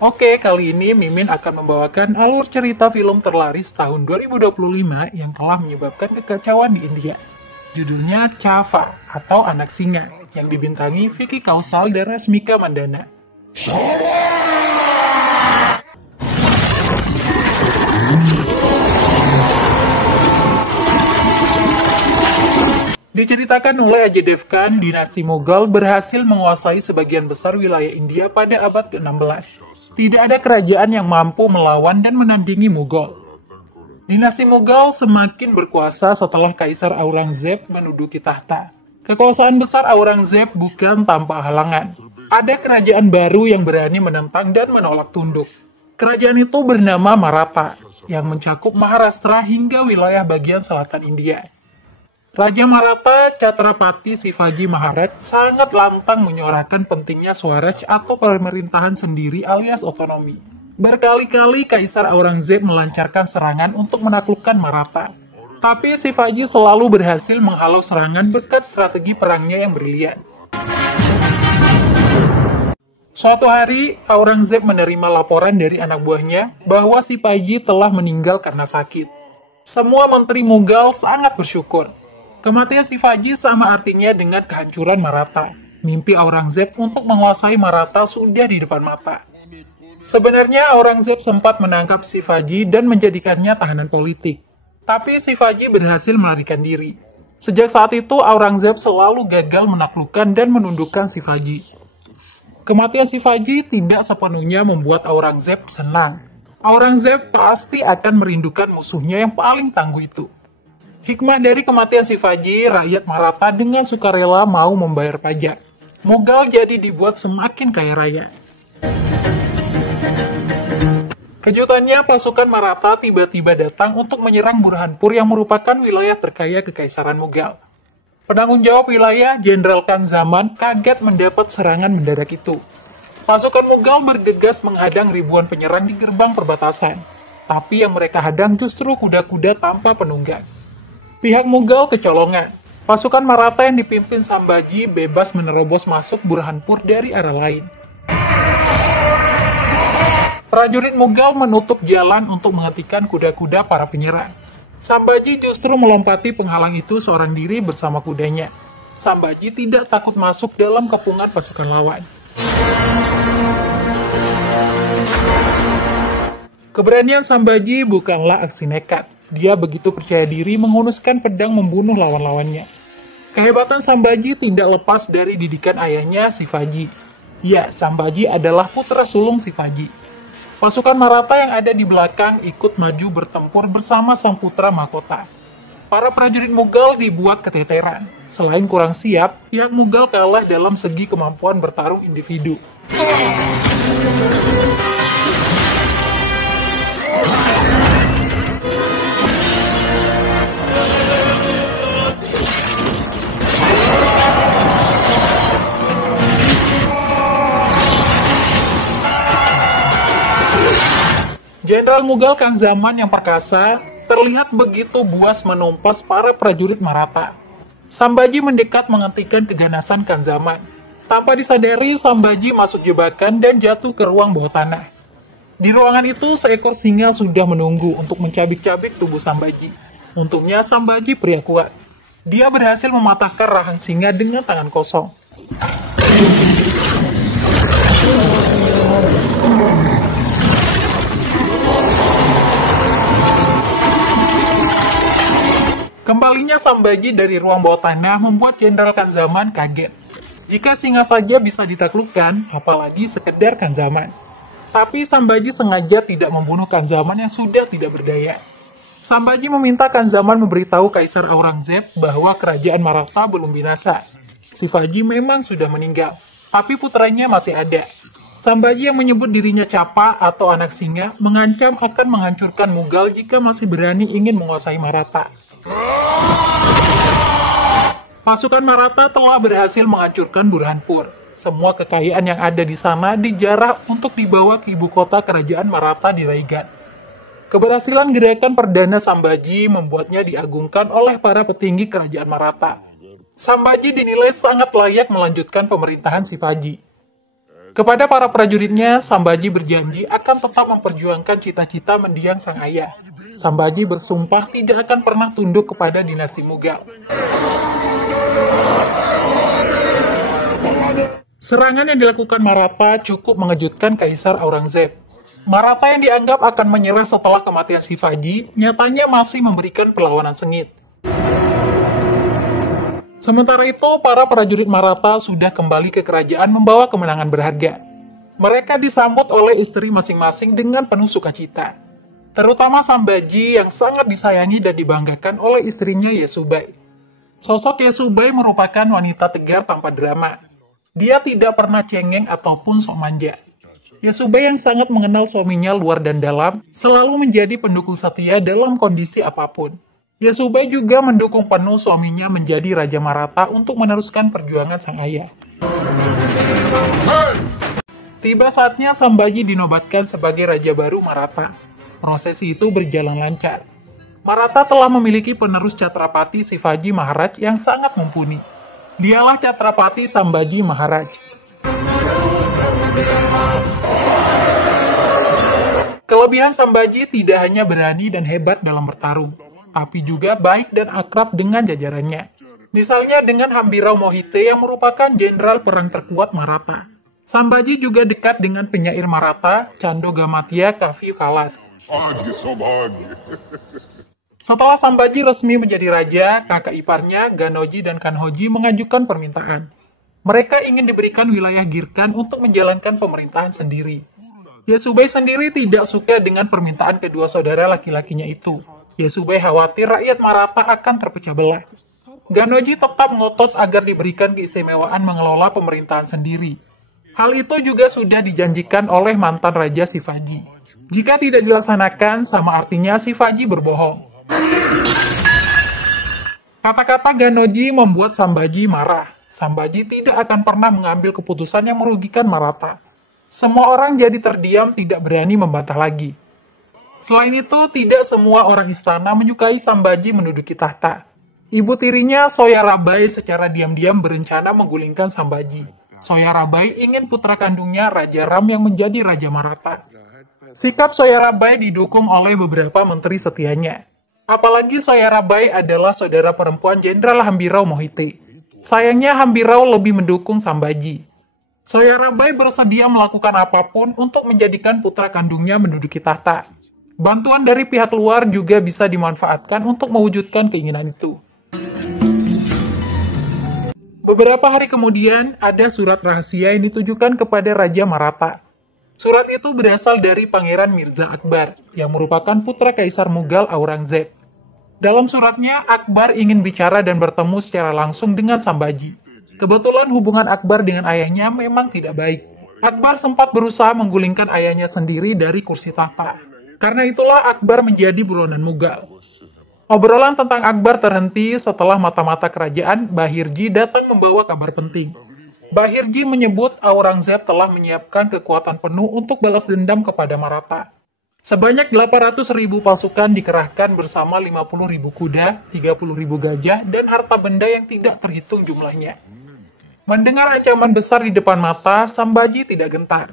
Oke, kali ini Mimin akan membawakan alur cerita film terlaris tahun 2025 yang telah menyebabkan kekacauan di India. Judulnya Chava atau Anak Singa, yang dibintangi Vicky Kaushal dan Rasmika Mandana. Diceritakan oleh Ajay Devgan, dinasti Mughal berhasil menguasai sebagian besar wilayah India pada abad ke-16. Tidak ada kerajaan yang mampu melawan dan menandingi Mughal. Dinasti Mughal semakin berkuasa setelah Kaisar Aurangzeb menduduki tahta. Kekuasaan besar Aurangzeb bukan tanpa halangan. Ada kerajaan baru yang berani menentang dan menolak tunduk. Kerajaan itu bernama Maratha, yang mencakup Maharashtra hingga wilayah bagian selatan India. Raja Maratha, Chhatrapati Shivaji Maharaj, sangat lantang menyuarakan pentingnya Swaraj atau pemerintahan sendiri alias otonomi. Berkali-kali Kaisar Aurangzeb melancarkan serangan untuk menaklukkan Maratha. Tapi Shivaji selalu berhasil menghalau serangan berkat strategi perangnya yang brilian. Suatu hari, Aurangzeb menerima laporan dari anak buahnya bahwa Shivaji telah meninggal karena sakit. Semua menteri Mughal sangat bersyukur. Kematian Shivaji sama artinya dengan kehancuran Maratha. Mimpi Aurangzeb untuk menguasai Maratha sudah di depan mata. Sebenarnya Aurangzeb sempat menangkap Shivaji dan menjadikannya tahanan politik. Tapi Shivaji berhasil melarikan diri. Sejak saat itu Aurangzeb selalu gagal menaklukkan dan menundukkan Shivaji. Kematian Shivaji tidak sepenuhnya membuat Aurangzeb senang. Aurangzeb pasti akan merindukan musuhnya yang paling tangguh itu. Hikmah dari kematian Shivaji, rakyat Maratha dengan sukarela mau membayar pajak. Mughal jadi dibuat semakin kaya raya. Kejutannya, pasukan Maratha tiba-tiba datang untuk menyerang Burhanpur yang merupakan wilayah terkaya Kekaisaran Mughal. Penanggung jawab wilayah, Jenderal Khan Zaman, kaget mendapat serangan mendadak itu. Pasukan Mughal bergegas menghadang ribuan penyerang di gerbang perbatasan. Tapi yang mereka hadang justru kuda-kuda tanpa penunggang. Pihak Mughal kecolongan. Pasukan Maratha yang dipimpin Sambhaji bebas menerobos masuk Burhanpur dari arah lain. Prajurit Mughal menutup jalan untuk menghentikan kuda-kuda para penyerang. Sambhaji justru melompati penghalang itu seorang diri bersama kudanya. Sambhaji tidak takut masuk dalam kepungan pasukan lawan. Keberanian Sambhaji bukanlah aksi nekat. Dia begitu percaya diri menghunuskan pedang membunuh lawan-lawannya. Kehebatan Sambhaji tidak lepas dari didikan ayahnya, Shivaji. Ya, Sambhaji adalah putra sulung Shivaji. Pasukan Maratha yang ada di belakang ikut maju bertempur bersama sang putra mahkota. Para prajurit Mughal dibuat keteteran. Selain kurang siap, pihak Mughal kalah dalam segi kemampuan bertarung individu. Jenderal Mughal Khan Zaman yang perkasa terlihat begitu buas menumpas para prajurit Maratha. Sambhaji mendekat menghentikan keganasan Khan Zaman. Tanpa disadari, Sambhaji masuk jebakan dan jatuh ke ruang bawah tanah. Di ruangan itu, seekor singa sudah menunggu untuk mencabik-cabik tubuh Sambhaji. Untungnya Sambhaji pria kuat. Dia berhasil mematahkan rahang singa dengan tangan kosong. Kembalinya Sambhaji dari ruang bawah tanah membuat Jenderal Khan Zaman kaget. Jika singa saja bisa ditaklukkan, apalagi sekedar Khan Zaman. Tapi Sambhaji sengaja tidak membunuh Khan Zaman yang sudah tidak berdaya. Sambhaji meminta Khan Zaman memberitahu Kaisar Aurangzeb bahwa kerajaan Maratha belum binasa. Shivaji memang sudah meninggal, tapi putranya masih ada. Sambhaji yang menyebut dirinya Chava atau anak singa mengancam akan menghancurkan Mughal jika masih berani ingin menguasai Maratha. Pasukan Maratha telah berhasil menghancurkan Burhanpur. Semua kekayaan yang ada di sana dijarah untuk dibawa ke ibu kota kerajaan Maratha di Raigad. Keberhasilan gerakan perdana Sambhaji membuatnya diagungkan oleh para petinggi kerajaan Maratha. Sambhaji dinilai sangat layak melanjutkan pemerintahan Shivaji. Kepada para prajuritnya, Sambhaji berjanji akan tetap memperjuangkan cita-cita mendiang sang ayah. Sambhaji bersumpah tidak akan pernah tunduk kepada dinasti Mughal. Serangan yang dilakukan Maratha cukup mengejutkan Kaisar Aurangzeb. Maratha yang dianggap akan menyerah setelah kematian Shivaji, nyatanya masih memberikan perlawanan sengit. Sementara itu, para prajurit Maratha sudah kembali ke kerajaan membawa kemenangan berharga. Mereka disambut oleh istri masing-masing dengan penuh sukacita. Terutama Sambhaji yang sangat disayangi dan dibanggakan oleh istrinya Yesubai. Sosok Yesubai merupakan wanita tegar tanpa drama. Dia tidak pernah cengeng ataupun sok manja. Yesubai yang sangat mengenal suaminya luar dan dalam, selalu menjadi pendukung setia dalam kondisi apapun. Yesubai juga mendukung penuh suaminya menjadi Raja Maratha untuk meneruskan perjuangan sang ayah. Tiba saatnya Sambhaji dinobatkan sebagai Raja baru Maratha. Prosesi itu berjalan lancar. Maratha telah memiliki penerus Chhatrapati Shivaji Maharaj yang sangat mumpuni. Dialah Chhatrapati Sambhaji Maharaj. Kelebihan Sambhaji tidak hanya berani dan hebat dalam bertarung, tapi juga baik dan akrab dengan jajarannya. Misalnya dengan Hambirao Mohite yang merupakan jenderal perang terkuat Maratha. Sambhaji juga dekat dengan penyair Maratha, Chando Gamatia Kavi Kalas. Setelah Sambhaji resmi menjadi raja, kakak iparnya, Ganoji dan Kanhoji mengajukan permintaan. Mereka ingin diberikan wilayah Girkan untuk menjalankan pemerintahan sendiri. Yesubai sendiri tidak suka dengan permintaan kedua saudara laki-lakinya itu. Yesubai khawatir rakyat Maratha akan terpecah belah. Ganoji tetap ngotot agar diberikan keistimewaan mengelola pemerintahan sendiri. Hal itu juga sudah dijanjikan oleh mantan Raja Shivaji. Jika tidak dilaksanakan, sama artinya Shivaji berbohong. Kata-kata Ganoji membuat Sambhaji marah. Sambhaji tidak akan pernah mengambil keputusan yang merugikan Maratha. Semua orang jadi terdiam, tidak berani membantah lagi. Selain itu, tidak semua orang istana menyukai Sambhaji menduduki tahta. Ibu tirinya, Soyarabai, secara diam-diam berencana menggulingkan Sambhaji. Soyarabai ingin putra kandungnya, Raja Ram, yang menjadi Raja Maratha. Sikap Soyarabai didukung oleh beberapa menteri setianya. Apalagi Soyarabai adalah saudara perempuan Jenderal Hambirao Mohite. Sayangnya Hambirao lebih mendukung Sambhaji. Soyarabai bersedia melakukan apapun untuk menjadikan putra kandungnya menduduki tahta. Bantuan dari pihak luar juga bisa dimanfaatkan untuk mewujudkan keinginan itu. Beberapa hari kemudian, ada surat rahasia yang ditujukan kepada Raja Maratha. Surat itu berasal dari Pangeran Mirza Akbar, yang merupakan putra Kaisar Mughal Aurangzeb. Dalam suratnya, Akbar ingin bicara dan bertemu secara langsung dengan Sambhaji. Kebetulan hubungan Akbar dengan ayahnya memang tidak baik. Akbar sempat berusaha menggulingkan ayahnya sendiri dari kursi tahta. Karena itulah Akbar menjadi buronan Mughal. Obrolan tentang Akbar terhenti setelah mata-mata kerajaan Bahirji datang membawa kabar penting. Bahirji menyebut Aurangzeb telah menyiapkan kekuatan penuh untuk balas dendam kepada Maratha. Sebanyak 800.000 pasukan dikerahkan bersama 50.000 kuda, 30.000 gajah, dan harta benda yang tidak terhitung jumlahnya. Mendengar ancaman besar di depan mata, Sambhaji tidak gentar.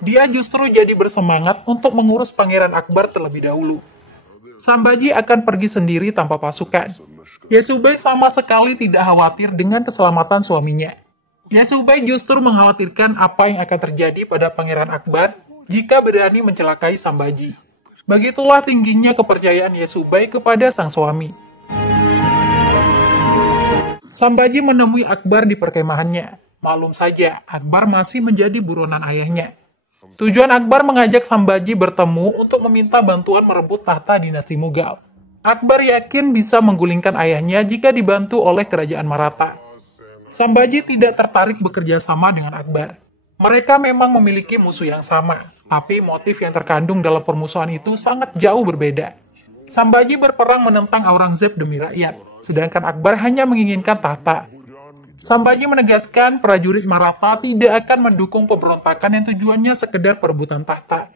Dia justru jadi bersemangat untuk mengurus Pangeran Akbar terlebih dahulu. Sambhaji akan pergi sendiri tanpa pasukan. Yesubai sama sekali tidak khawatir dengan keselamatan suaminya. Yesubai justru mengkhawatirkan apa yang akan terjadi pada Pangeran Akbar jika berani mencelakai Sambhaji. Begitulah tingginya kepercayaan Yesubai kepada sang suami. Sambhaji menemui Akbar di perkemahannya. Maklum saja, Akbar masih menjadi buronan ayahnya. Tujuan Akbar mengajak Sambhaji bertemu untuk meminta bantuan merebut tahta dinasti Mughal. Akbar yakin bisa menggulingkan ayahnya jika dibantu oleh kerajaan Maratha. Sambhaji tidak tertarik bekerja sama dengan Akbar. Mereka memang memiliki musuh yang sama, tapi motif yang terkandung dalam permusuhan itu sangat jauh berbeda. Sambhaji berperang menentang Aurangzeb demi rakyat, sedangkan Akbar hanya menginginkan tahta. Sambhaji menegaskan prajurit Maratha tidak akan mendukung pemberontakan yang tujuannya sekedar perebutan tahta.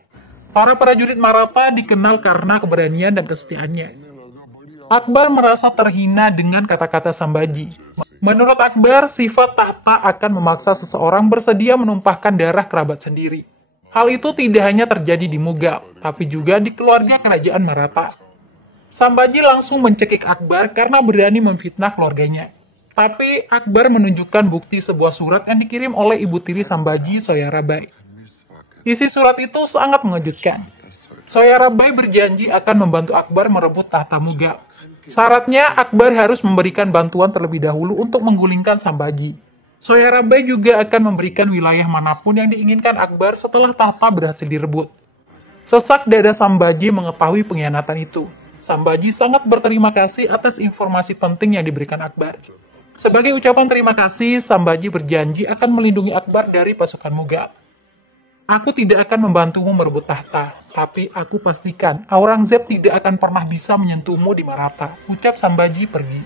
Para prajurit Maratha dikenal karena keberanian dan kesetiaannya. Akbar merasa terhina dengan kata-kata Sambhaji. Menurut Akbar, sifat tahta akan memaksa seseorang bersedia menumpahkan darah kerabat sendiri. Hal itu tidak hanya terjadi di Mughal, tapi juga di keluarga kerajaan Maratha. Sambhaji langsung mencekik Akbar karena berani memfitnah keluarganya. Tapi Akbar menunjukkan bukti sebuah surat yang dikirim oleh ibu tiri Sambhaji, Soyarabai. Isi surat itu sangat mengejutkan. Soyarabai berjanji akan membantu Akbar merebut tahta Mughal. Syaratnya, Akbar harus memberikan bantuan terlebih dahulu untuk menggulingkan Sambhaji. Soyarabai juga akan memberikan wilayah manapun yang diinginkan Akbar setelah tahta berhasil direbut. Sesak dada Sambhaji mengetahui pengkhianatan itu. Sambhaji sangat berterima kasih atas informasi penting yang diberikan Akbar. Sebagai ucapan terima kasih, Sambhaji berjanji akan melindungi Akbar dari pasukan Mughal. Aku tidak akan membantumu merebut tahta, tapi aku pastikan Aurangzeb tidak akan pernah bisa menyentuhmu di Maratha, ucap Sambhaji pergi.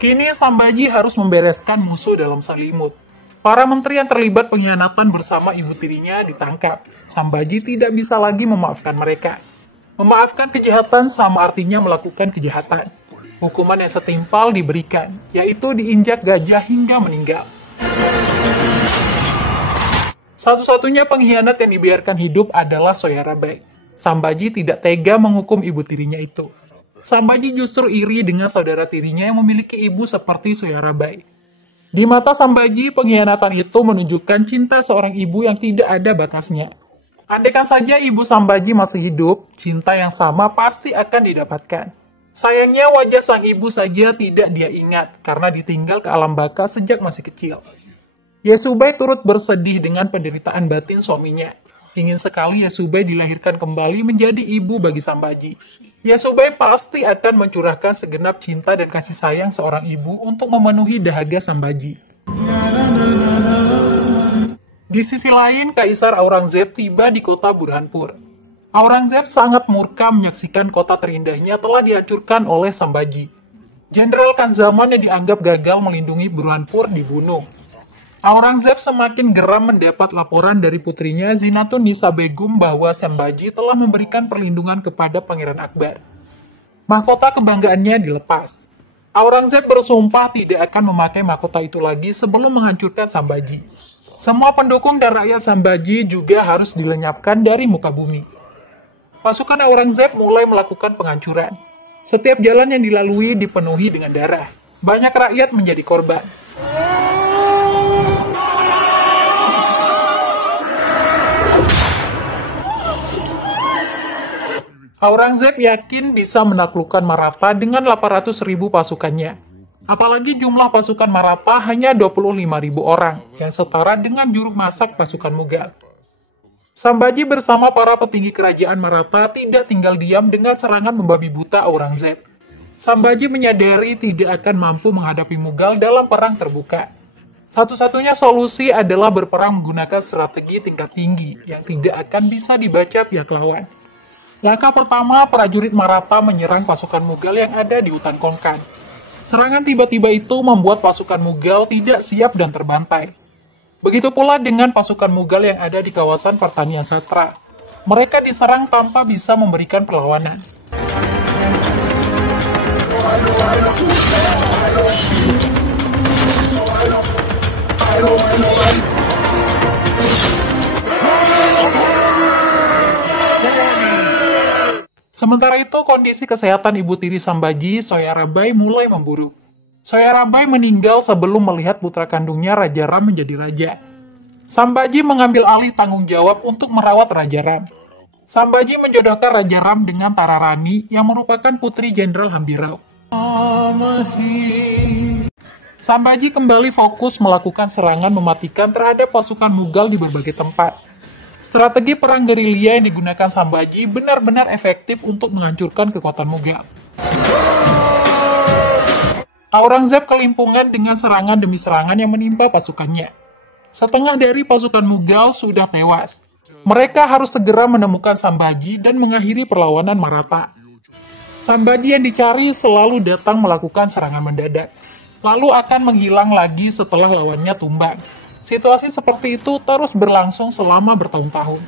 Kini Sambhaji harus membereskan musuh dalam selimut. Para menteri yang terlibat pengkhianatan bersama ibu tirinya ditangkap. Sambhaji tidak bisa lagi memaafkan mereka. Memaafkan kejahatan sama artinya melakukan kejahatan. Hukuman yang setimpal diberikan, yaitu diinjak gajah hingga meninggal. Satu-satunya pengkhianat yang dibiarkan hidup adalah Soyarabai. Sambhaji tidak tega menghukum ibu tirinya itu. Sambhaji justru iri dengan saudara tirinya yang memiliki ibu seperti Soyarabai. Di mata Sambhaji, pengkhianatan itu menunjukkan cinta seorang ibu yang tidak ada batasnya. Andaikan saja ibu Sambhaji masih hidup, cinta yang sama pasti akan didapatkan. Sayangnya wajah sang ibu saja tidak dia ingat karena ditinggal ke alam baka sejak masih kecil. Yasubai turut bersedih dengan penderitaan batin suaminya. Ingin sekali Yasubai dilahirkan kembali menjadi ibu bagi Sambhaji. Yasubai pasti akan mencurahkan segenap cinta dan kasih sayang seorang ibu untuk memenuhi dahaga Sambhaji. Di sisi lain, Kaisar Aurangzeb tiba di kota Burhanpur. Aurangzeb sangat murka menyaksikan kota terindahnya telah dihancurkan oleh Sambhaji. Jenderal Kanzaman yang dianggap gagal melindungi Burhanpur dibunuh. Aurangzeb semakin geram mendapat laporan dari putrinya Zinatun Nisa Begum bahwa Sambhaji telah memberikan perlindungan kepada Pangeran Akbar. Mahkota kebanggaannya dilepas. Aurangzeb bersumpah tidak akan memakai mahkota itu lagi sebelum menghancurkan Sambhaji. Semua pendukung dan rakyat Sambhaji juga harus dilenyapkan dari muka bumi. Pasukan Aurangzeb mulai melakukan penghancuran. Setiap jalan yang dilalui dipenuhi dengan darah. Banyak rakyat menjadi korban. Aurangzeb yakin bisa menaklukkan Maratha dengan 800.000 pasukannya. Apalagi jumlah pasukan Maratha hanya 25.000 orang, yang setara dengan juru masak pasukan Mughal. Sambhaji bersama para petinggi kerajaan Maratha tidak tinggal diam dengan serangan membabi buta Aurangzeb. Sambhaji menyadari tidak akan mampu menghadapi Mughal dalam perang terbuka. Satu-satunya solusi adalah berperang menggunakan strategi tingkat tinggi yang tidak akan bisa dibaca pihak lawan. Langkah pertama, prajurit Maratha menyerang pasukan Mughal yang ada di hutan Konkan. Serangan tiba-tiba itu membuat pasukan Mughal tidak siap dan terbantai. Begitu pula dengan pasukan Mughal yang ada di kawasan pertanian Satra. Mereka diserang tanpa bisa memberikan perlawanan. Sementara itu, kondisi kesehatan ibu tiri Sambhaji, Soyarabai, mulai memburuk. Soyarabai meninggal sebelum melihat putra kandungnya Raja Ram menjadi raja. Sambhaji mengambil alih tanggung jawab untuk merawat Raja Ram. Sambhaji menjodohkan Raja Ram dengan Tararani yang merupakan putri Jenderal Hambirao. Sambhaji kembali fokus melakukan serangan mematikan terhadap pasukan Mughal di berbagai tempat. Strategi perang gerilya yang digunakan Sambhaji benar-benar efektif untuk menghancurkan kekuatan Mughal. Aurangzeb kelimpungan dengan serangan demi serangan yang menimpa pasukannya. Setengah dari pasukan Mughal sudah tewas. Mereka harus segera menemukan Sambhaji dan mengakhiri perlawanan Maratha. Sambhaji yang dicari selalu datang melakukan serangan mendadak, lalu akan menghilang lagi setelah lawannya tumbang. Situasi seperti itu terus berlangsung selama bertahun-tahun.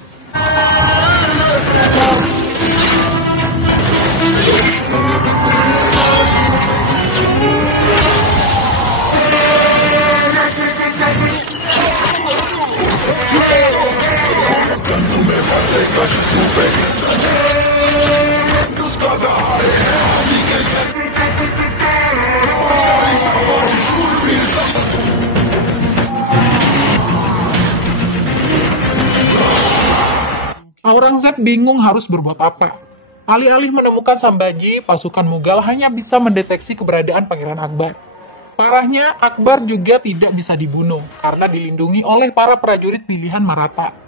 Aurangzeb bingung harus berbuat apa. Alih-alih menemukan Sambhaji, pasukan Mughal hanya bisa mendeteksi keberadaan Pangeran Akbar. Parahnya, Akbar juga tidak bisa dibunuh karena dilindungi oleh para prajurit pilihan Maratha.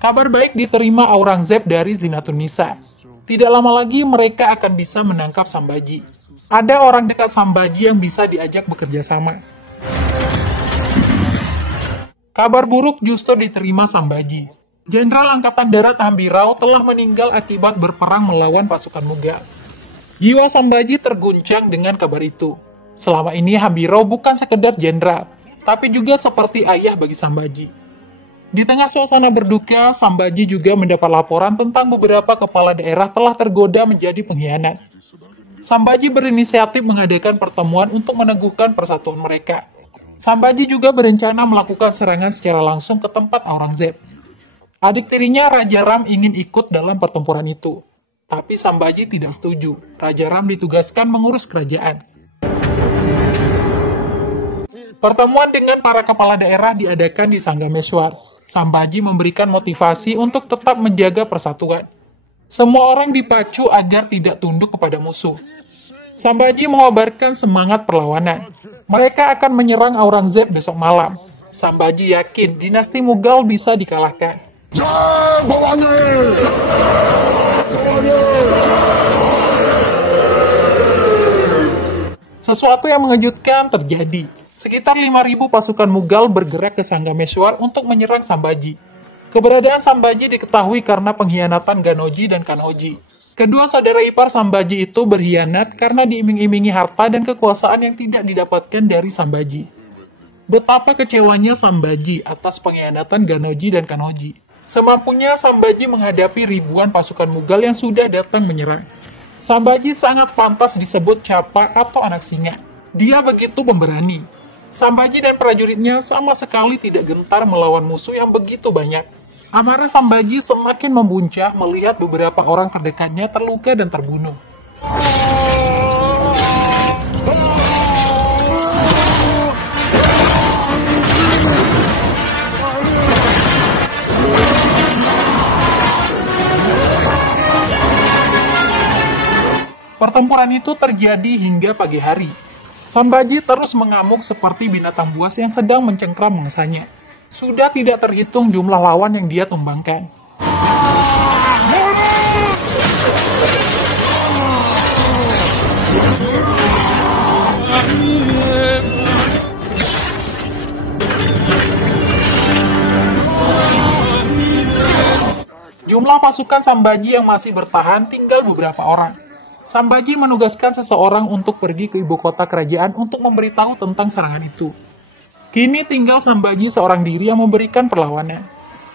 Kabar baik diterima Aurangzeb dari Zinatunnisa. Tidak lama lagi mereka akan bisa menangkap Sambhaji. Ada orang dekat Sambhaji yang bisa diajak bekerja sama. Kabar buruk justru diterima Sambhaji. Jenderal Angkatan Darat Hambirao telah meninggal akibat berperang melawan pasukan Mughal. Jiwa Sambhaji terguncang dengan kabar itu. Selama ini Hambirao bukan sekedar jenderal, tapi juga seperti ayah bagi Sambhaji. Di tengah suasana berduka, Sambhaji juga mendapat laporan tentang beberapa kepala daerah telah tergoda menjadi pengkhianat. Sambhaji berinisiatif mengadakan pertemuan untuk meneguhkan persatuan mereka. Sambhaji juga berencana melakukan serangan secara langsung ke tempat Aurangzeb. Adik tirinya Raja Ram ingin ikut dalam pertempuran itu, tapi Sambhaji tidak setuju. Raja Ram ditugaskan mengurus kerajaan. Pertemuan dengan para kepala daerah diadakan di Sanggameshwar. Sambhaji memberikan motivasi untuk tetap menjaga persatuan. Semua orang dipacu agar tidak tunduk kepada musuh. Sambhaji mengobarkan semangat perlawanan. Mereka akan menyerang Aurangzeb besok malam. Sambhaji yakin dinasti Mughal bisa dikalahkan. Sesuatu yang mengejutkan terjadi. Sekitar 5.000 pasukan Mughal bergerak ke Sanggameshwar untuk menyerang Sambhaji. Keberadaan Sambhaji diketahui karena pengkhianatan Ganoji dan Kanoji. Kedua saudara ipar Sambhaji itu berkhianat karena diiming-imingi harta dan kekuasaan yang tidak didapatkan dari Sambhaji. Betapa kecewanya Sambhaji atas pengkhianatan Ganoji dan Kanoji. Semampunya Sambhaji menghadapi ribuan pasukan Mughal yang sudah datang menyerang. Sambhaji sangat pantas disebut Capa atau anak singa. Dia begitu pemberani. Sambhaji dan prajuritnya sama sekali tidak gentar melawan musuh yang begitu banyak. Amarah Sambhaji semakin membuncah melihat beberapa orang terdekatnya terluka dan terbunuh. Pertempuran itu terjadi hingga pagi hari. Sambhaji terus mengamuk seperti binatang buas yang sedang mencengkram mangsanya. Sudah tidak terhitung jumlah lawan yang dia tumbangkan. Jumlah pasukan Sambhaji yang masih bertahan tinggal beberapa orang. Sambhaji menugaskan seseorang untuk pergi ke ibu kota kerajaan untuk memberitahu tentang serangan itu. Kini tinggal Sambhaji seorang diri yang memberikan perlawanan.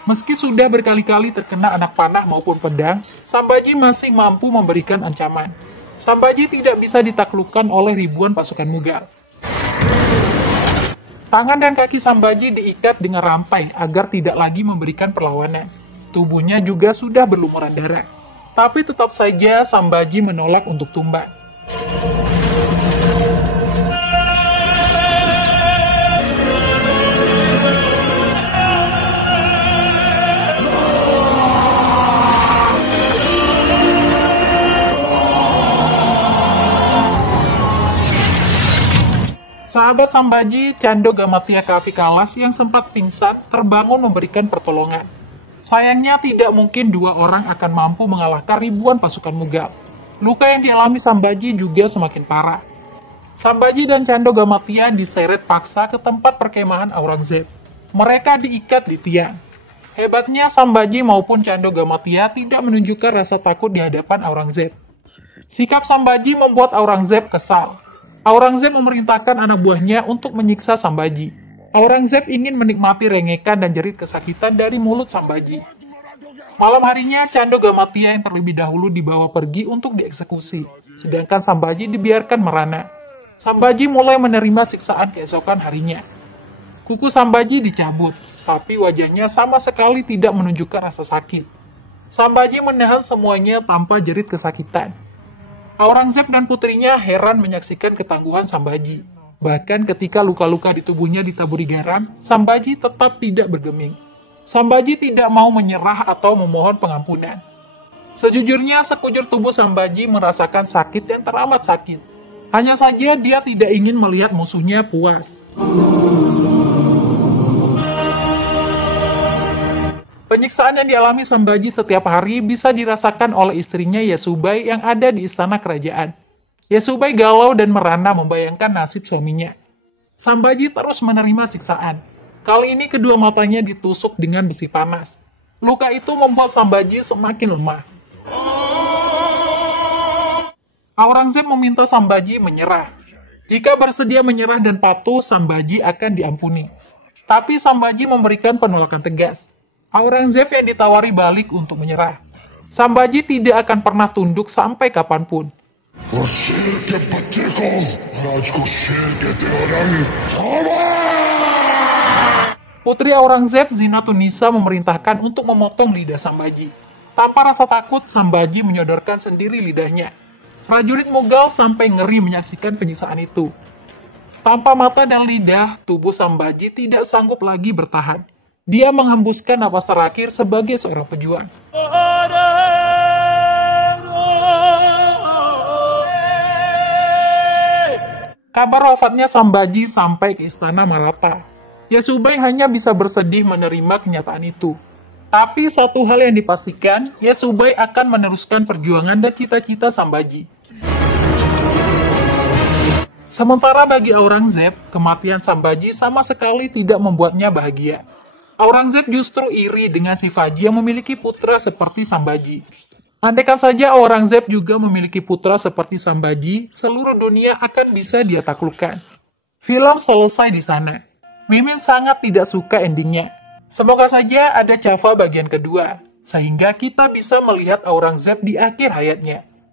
Meski sudah berkali-kali terkena anak panah maupun pedang, Sambhaji masih mampu memberikan ancaman. Sambhaji tidak bisa ditaklukkan oleh ribuan pasukan Mughal. Tangan dan kaki Sambhaji diikat dengan rantai agar tidak lagi memberikan perlawanan. Tubuhnya juga sudah berlumuran darah. Tapi tetap saja Sambhaji menolak untuk tumbang. Sahabat Sambhaji, Candogamatya Kavikalas yang sempat pingsan terbangun memberikan pertolongan. Sayangnya tidak mungkin dua orang akan mampu mengalahkan ribuan pasukan Mughal. Luka yang dialami Sambhaji juga semakin parah. Sambhaji dan Candogamatya diseret paksa ke tempat perkemahan Aurangzeb. Mereka diikat di tiang. Hebatnya Sambhaji maupun Candogamatya tidak menunjukkan rasa takut di hadapan Aurangzeb. Sikap Sambhaji membuat Aurangzeb kesal. Aurangzeb memerintahkan anak buahnya untuk menyiksa Sambhaji. Aurangzeb ingin menikmati rengekan dan jerit kesakitan dari mulut Sambhaji. Malam harinya, Candogamatya yang terlebih dahulu dibawa pergi untuk dieksekusi, sedangkan Sambhaji dibiarkan merana. Sambhaji mulai menerima siksaan keesokan harinya. Kuku Sambhaji dicabut, tapi wajahnya sama sekali tidak menunjukkan rasa sakit. Sambhaji menahan semuanya tanpa jerit kesakitan. Aurangzeb dan putrinya heran menyaksikan ketangguhan Sambhaji. Bahkan ketika luka-luka di tubuhnya ditaburi garam, Sambhaji tetap tidak bergeming. Sambhaji tidak mau menyerah atau memohon pengampunan. Sejujurnya, sekujur tubuh Sambhaji merasakan sakit yang teramat sakit. Hanya saja dia tidak ingin melihat musuhnya puas. Penyiksaan yang dialami Sambhaji setiap hari bisa dirasakan oleh istrinya Yasubai yang ada di istana kerajaan. Yasubai galau dan merana membayangkan nasib suaminya. Sambhaji terus menerima siksaan. Kali ini kedua matanya ditusuk dengan besi panas. Luka itu membuat Sambhaji semakin lemah. Aurangzeb meminta Sambhaji menyerah. Jika bersedia menyerah dan patuh, Sambhaji akan diampuni. Tapi Sambhaji memberikan penolakan tegas. Aurangzeb yang ditawari balik untuk menyerah. Sambhaji tidak akan pernah tunduk sampai kapanpun. Putri Aurangzeb, Zinatun-Nisa, memerintahkan untuk memotong lidah Sambhaji. Tanpa rasa takut, Sambhaji menyodorkan sendiri lidahnya. Prajurit Mughal sampai ngeri menyaksikan penyiksaan itu. Tanpa mata dan lidah, tubuh Sambhaji tidak sanggup lagi bertahan. Dia menghembuskan napas terakhir sebagai seorang pejuang. Kabar wafatnya Sambhaji sampai ke istana Maratha. Yasubai hanya bisa bersedih menerima kenyataan itu. Tapi satu hal yang dipastikan, Yasubai akan meneruskan perjuangan dan cita-cita Sambhaji. Sementara bagi Aurangzeb, kematian Sambhaji sama sekali tidak membuatnya bahagia. Aurangzeb justru iri dengan Shivaji yang memiliki putra seperti Sambhaji. Andaikan saja Aurangzeb juga memiliki putra seperti Sambhaji, seluruh dunia akan bisa dia taklukkan. Film selesai di sana. Mimin sangat tidak suka endingnya. Semoga saja ada Java bagian kedua, sehingga kita bisa melihat Aurangzeb di akhir hayatnya.